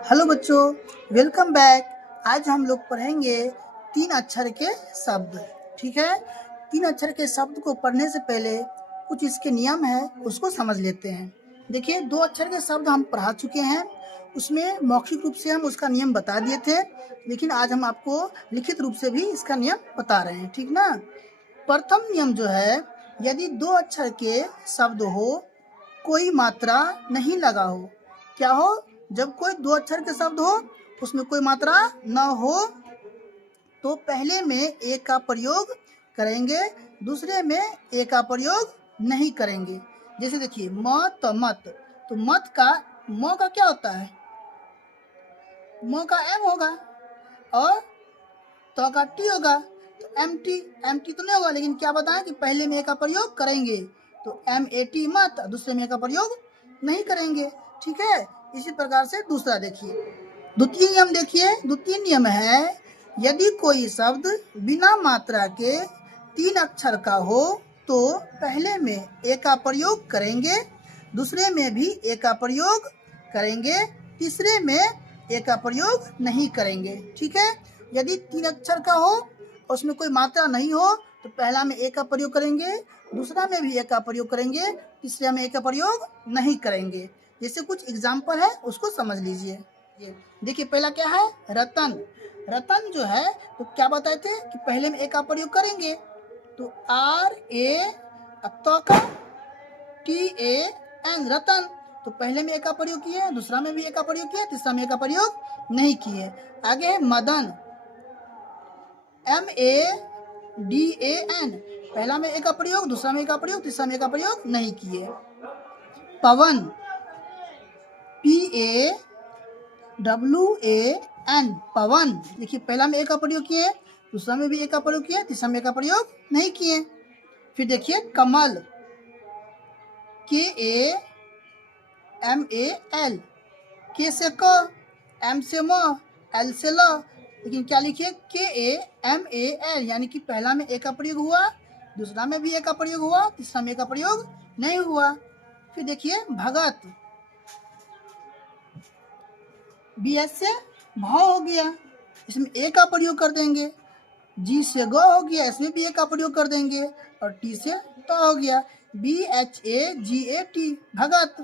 Hello बच्चों, welcome back. आज हम लोग पढ़ेंगे 3 अक्षर के शब्द। ठीक है, 3 अक्षर के शब्द को पढ़ने से पहले कुछ इसके नियम है, उसको समझ लेते हैं। देखिए, 2 अक्षर के शब्द हम पढ़ा चुके हैं, उसमें मौखिक रूप से हम उसका नियम बता दिए थे, लेकिन आज हम आपको लिखित रूप से भी इसका नियम बता रहे हैं। ठीक ना। प्रथम नियम जो है, यदि 2 अक्षर के शब्द हो, कोई मात्रा नहीं लगा हो। क्या हो? जब कोई 2 अक्षर के शब्द हो, उसमें कोई मात्रा न हो, तो पहले में ए का प्रयोग करेंगे, दूसरे में ए का प्रयोग नहीं करेंगे। जैसे देखिए, मत मत, तो मत का म का क्या होता है? म का एम होगा और तो का टी होगा, तो एम टी तो नहीं होगा, लेकिन क्या बताएं कि पहले में ए का प्रयोग करेंगे, तो एम ए टी मत, दूसरे में ए का प्रयोग नहीं करेंगे। ठीक है, इसी प्रकार से दूसरा देखिए, द्वितीय नियम देखिए। द्वितीय नियम है, यदि कोई शब्द बिना मात्रा के 3 अक्षर का हो, तो पहले में ए का प्रयोग करेंगे, दूसरे में भी ए का प्रयोग करेंगे, तीसरे में ए का प्रयोग नहीं करेंगे। ठीक है, यदि 3 अक्षर का हो और उसमें कोई मात्रा नहीं हो, तो पहला में ए का प्रयोग करेंगे, दूसरा में भी ए का प्रयोग करेंगे, तीसरा में ए का प्रयोग नहीं करेंगे। जैसे कुछ एग्जाम्पल है, उसको समझ लीजिए। देखिए, पहला क्या है? रतन। रतन जो है, तो क्या बताए थे कि पहले में ए का प्रयोग करेंगे, तो आर ए का टी ए एन, रतन। तो पहले में ए का प्रयोग किए, दूसरा में भी ए का प्रयोग किए, तीसरा में ए का प्रयोग नहीं किए। आगे है Madan, M A D A N, पहला में ए का प्रयोग, दूसरा में ए का प्रयोग, तीसरा में ए का प्रयोग नहीं किए। Pawan, P A W A N, Pawan. देखिए, पहला में ए का प्रयोग किए, दूसरा में भी ए का प्रयोग किए, तीसरा में ए का प्रयोग नहीं किए। फिर देखिए कमल, के ए एम ए एल, के से क, एम से म, एल से ल, लेकिन क्या लिखिए? के ए एम ए एल, यानी कि पहला में ए का प्रयोग हुआ, दूसरा में भी ए का प्रयोग हुआ, तीसरा में ए का प्रयोग नहीं हुआ। फिर देखिए भगत, बी एस से भाव हो गया, इसमें ए का प्रयोग कर देंगे। जी से ग हो गया, इसमें भी ए का प्रयोग कर देंगे, और टी से तो हो गया, B H A G A T, Bhagat.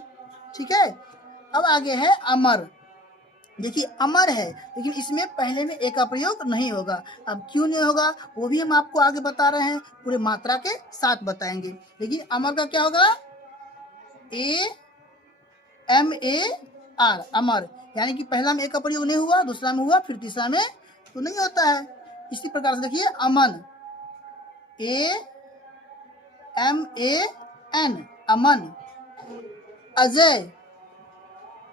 ठीक है, अब आगे है अमर। देखिए, अमर है, लेकिन इसमें पहले में ए का प्रयोग नहीं होगा। अब क्यों नहीं होगा, वो भी हम आपको आगे बता रहे हैं, पूरे मात्रा के साथ बताएंगे। लेकिन अमर का क्या होगा? ए एम ए आर, अमर, यानी कि पहला में ए का प्रयोग नहीं हुआ, दूसरा में हुआ, फिर तीसरा में तो नहीं होता है। इसी प्रकार से देखिए Aman, A M A N, Aman. Ajay,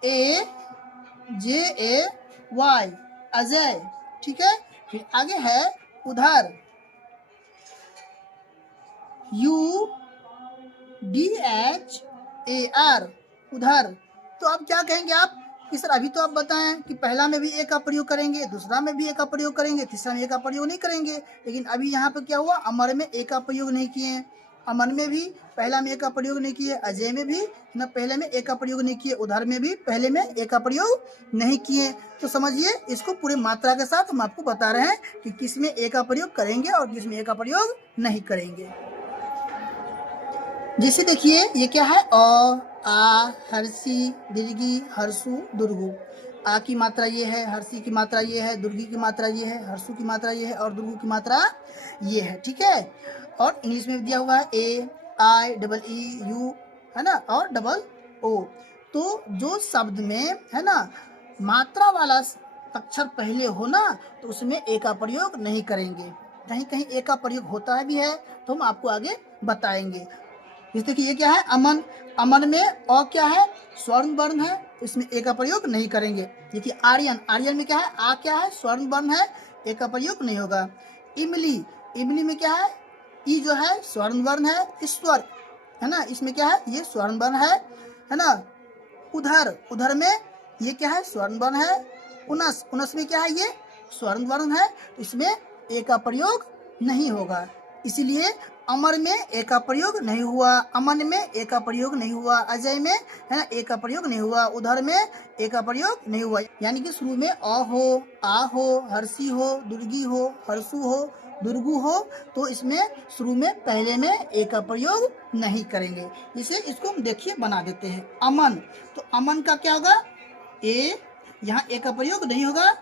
A J A Y, Ajay. ठीक है, फिर आगे है उधर, U D H A R, उधर। तो अब क्या कहेंगे आप कि सर अभी तो आप बताएं कि पहला में भी ए का प्रयोग करेंगे, दूसरा में भी ए का प्रयोग करेंगे, तीसरा में ए का प्रयोग नहीं करेंगे, लेकिन अभी यहाँ पे क्या हुआ? अमर में ए का प्रयोग नहीं किए, अमन में भी पहला में ए का प्रयोग नहीं किए, अजय में भी न पहले में ए का प्रयोग नहीं किए, उधर में भी पहले में ए का प्रयोग नहीं किए। तो समझिए, इसको पूरे मात्रा के साथ हम आपको बता रहे हैं कि किस में ए का प्रयोग करेंगे और किस में ए का प्रयोग नहीं करेंगे। जैसे देखिए, ये क्या है? अ, आ, हर्षी, दीर्घी, हर्षु, दुर्गु। आ की मात्रा ये है, हर्षी की मात्रा ये है, दुर्गी की मात्रा ये है, हर्षु की मात्रा ये है, और दुर्गु की मात्रा ये है। ठीक है, और इंग्लिश में दिया हुआ है ए आई डबल ई यू, है ना, और डबल ओ। तो जो शब्द में है ना मात्रा वाला अक्षर पहले हो ना, तो उसमें ए का प्रयोग नहीं करेंगे। कहीं कहीं ए का प्रयोग होता है भी है, तो हम आपको आगे बताएंगे। जैसे कि ये क्या है? अमन, अमन में अ क्या है? स्वर्ण वर्ण है, इसमें ए का प्रयोग नहीं करेंगे। देखिए आर्यन, आर्यन में क्या है? आ क्या है? स्वर्ण वर्ण है, ए का प्रयोग नहीं होगा। इमली, इमली में क्या है? ई जो है स्वर्ण वर्ण है, ईश्वर, है ना, इसमें क्या है? ये स्वर्ण वर्ण है ना। उधर, उधर में ये क्या है? स्वर्ण वर्ण है। उनस, उनस में क्या है? ये स्वर्ण वर्ण है, इसमें ए का प्रयोग नहीं होगा। इसीलिए अमर में ए का प्रयोग नहीं हुआ, अमन में ए का प्रयोग नहीं हुआ, अजय में है ना ए का प्रयोग नहीं हुआ, उधर में ए का प्रयोग नहीं हुआ। यानी कि शुरू में अ हो, आ हो, हर्षी हो, दुर्गी हो, हर्षु हो, दुर्गु हो, तो इसमें शुरू में पहले में ए का प्रयोग नहीं करेंगे। इसे इसको हम देखिए बना देते हैं। अमन, तो अमन का क्या होगा, ए, यहाँ ए का प्रयोग नहीं होगा,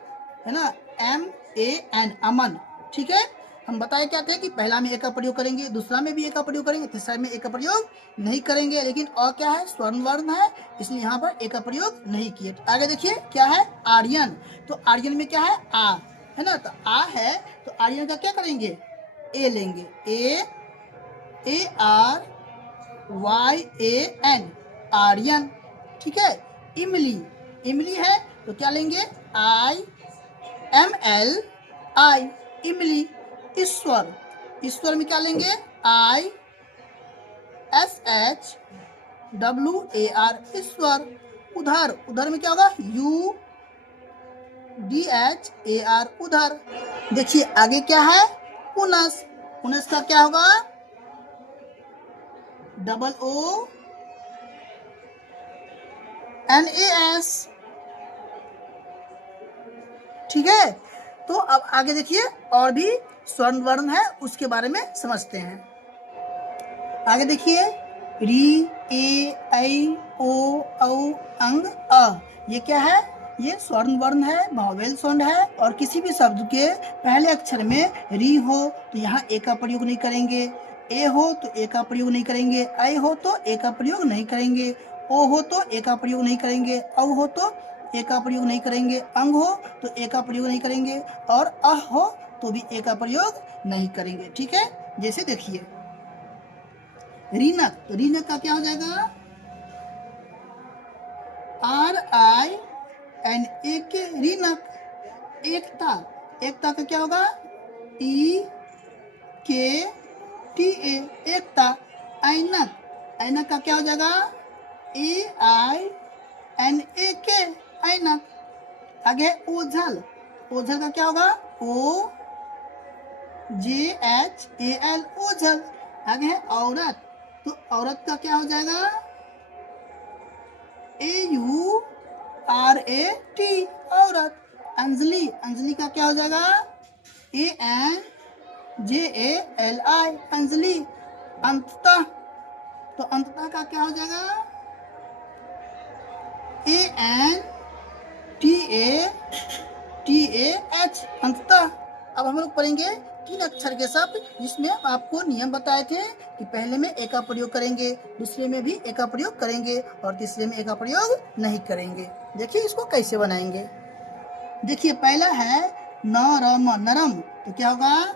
है ना, MAN, अमन। ठीक है, हम बताए क्या थे कि पहला में ए का प्रयोग करेंगे, दूसरा में भी ए का प्रयोग करेंगे, तीसरा में ए का प्रयोग नहीं करेंगे। लेकिन अ क्या है, स्वर्ण वर्ण है, इसलिए यहाँ पर ए का प्रयोग नहीं किए। तो आगे देखिए क्या है, आर्यन। तो आर्यन में क्या है, आ, है ना, तो आ है, तो आर्यन का क्या करेंगे, ए लेंगे, ARYAN, आर्यन। ठीक है, इमली, इमली है, तो क्या लेंगे, IMLI, इमली। ईश्वर, ईश्वर में क्या लेंगे, ISHWAR, ईश्वर। उधर, उधर में क्या होगा, UDHAR, उधर। देखिए आगे क्या है, उनस, उनस का क्या होगा, OONAS। ठीक है, तो अब आगे देखिए और भी स्वर्ण वर्ण है, उसके बारे में समझते हैं। आगे देखिए, री, ए, ऐ, ओ, औ, अंग, अ, ये क्या है, ये स्वर्ण वर्ण है, वावेल साउंड है। और किसी भी शब्द के पहले अक्षर में री हो तो यहाँ ए का प्रयोग नहीं करेंगे, ए हो तो ए का प्रयोग नहीं करेंगे, ऐ हो तो ए का प्रयोग नहीं करेंगे, ओ हो तो ए का प्रयोग नहीं करेंगे, औ हो तो ए का प्रयोग नहीं करेंगे, अंग हो तो ए का प्रयोग नहीं करेंगे, और अह हो तो भी ए का प्रयोग नहीं करेंगे। ठीक है, जैसे देखिए रीनक, तो रीनक का क्या हो जाएगा, RINAK, रीनक। एकता, एकता का क्या होगा, EKTA, एकता। ऐनक, ऐनक का क्या हो जाएगा, AINAK, ऐनक। आगे ओझल, ओझल का क्या होगा, OJHAL, ओझल। आगे है औरत, तो औरत का क्या हो जाएगा, AURAT, औरत। अंजलि, अंजलि का क्या हो जाएगा, ANJALI, अंजलि। अंततः, तो अंततः का क्या हो जाएगा, ANTATAH, अंततः। अब हम लोग पढ़ेंगे 3 अक्षर के शब्द, जिसमें आपको नियम बताए थे कि पहले में ए का प्रयोग करेंगे, दूसरे में भी ए का प्रयोग करेंगे, और तीसरे में ए का प्रयोग नहीं करेंगे। देखिए इसको कैसे बनाएंगे। देखिए पहला है नरम, नरम, तो क्या होगा,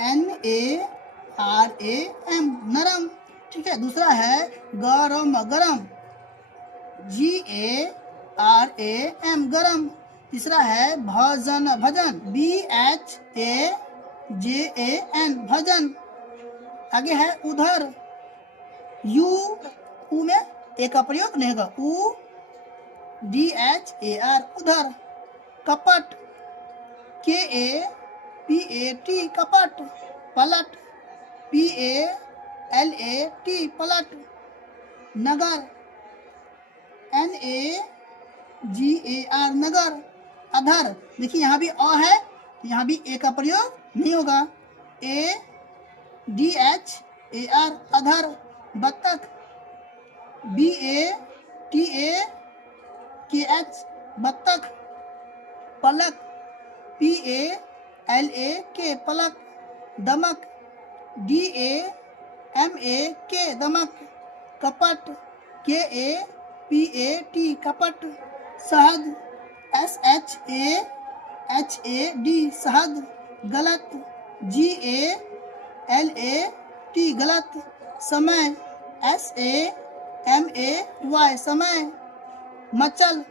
NARAM, नरम। ठीक है, दूसरा है गरम, गरम, GARAM, गरम। तीसरा है भजन, भजन, BHAJAN, भजन। आगे है उधर, उ में ए का प्रयोग नहीं होगा, UDHAR, उधर। कपट, KAPAT, कपट। पलट, PALAT, पलट। नगर, NAGAR, नगर। अधर, देखिए यहाँ भी अ है, यहाँ भी ए का प्रयोग नहीं होगा, ADHAR, अधर। बत्तख, BATAKH, बत्तख। पलक, PALAK, पलक। दमक, DAMAK, दमक। कपट, KAPAT, कपट। शहद, SHAHAD, शहद। गलत, GALAT, गलत। समय, SAMAY, समय। मचल,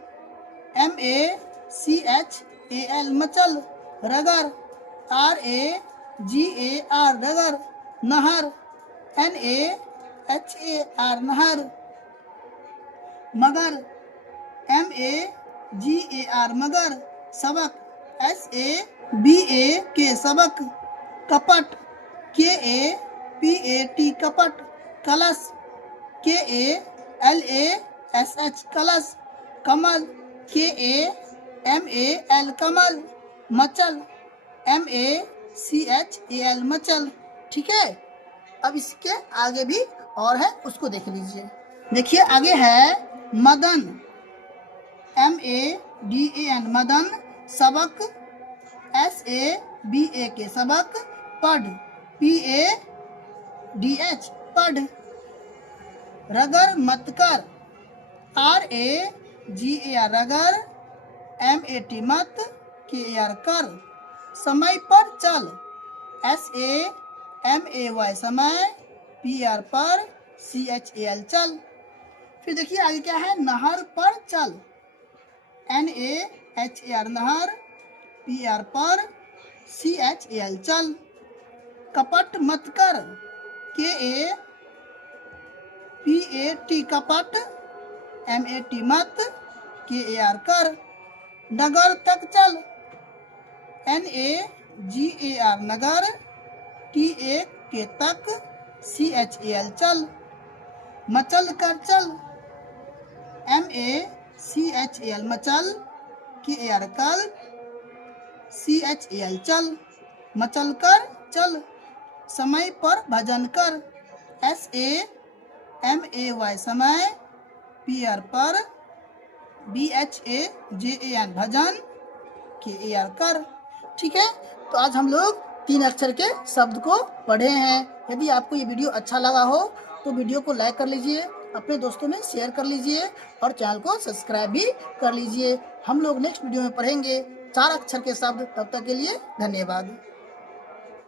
MACHAL, मचल। रगर, RAGAR, रगर। नहर, NAHAR, नहर। मगर, MAGAR, मगर। सबक, SABAK, सबक। कपट, KAPAT, PAT कपट, कलश KALASH कलश, कमल KAMAL कमल, मचल MACHAL मचल। ठीक है, अब इसके आगे भी और है, उसको देख लीजिए। देखिए आगे है मदन MADAN मदन, सबक SABAK सबक, पढ़ PADH पढ़, रगर मत कर RAGAR रगर, MAT मत KAR कर, समय पर चल SAMAY समय, PR पर CHAL चल। फिर देखिए आगे क्या है, नहर पर चल NAHAR नहर, PR पर CHAL चल, कपट मत कर KAPAT कपट, MAT मत KAR कर, नगर तक चल NAGAR नगर, TAK तक CHAL चल, मचल कर चल MACHAL मचल, KAR कर CHAL चल, मचल कर चल, समय पर भजन कर SAMAY समय, PR पर BHAJAN भजन, KAR कर। ठीक है, तो आज हम लोग 3 अक्षर के शब्द को पढ़े हैं। यदि आपको ये वीडियो अच्छा लगा हो तो वीडियो को लाइक कर लीजिए, अपने दोस्तों में शेयर कर लीजिए और चैनल को सब्सक्राइब भी कर लीजिए। हम लोग नेक्स्ट वीडियो में पढ़ेंगे 4 अक्षर के शब्द। तब तक के लिए धन्यवाद।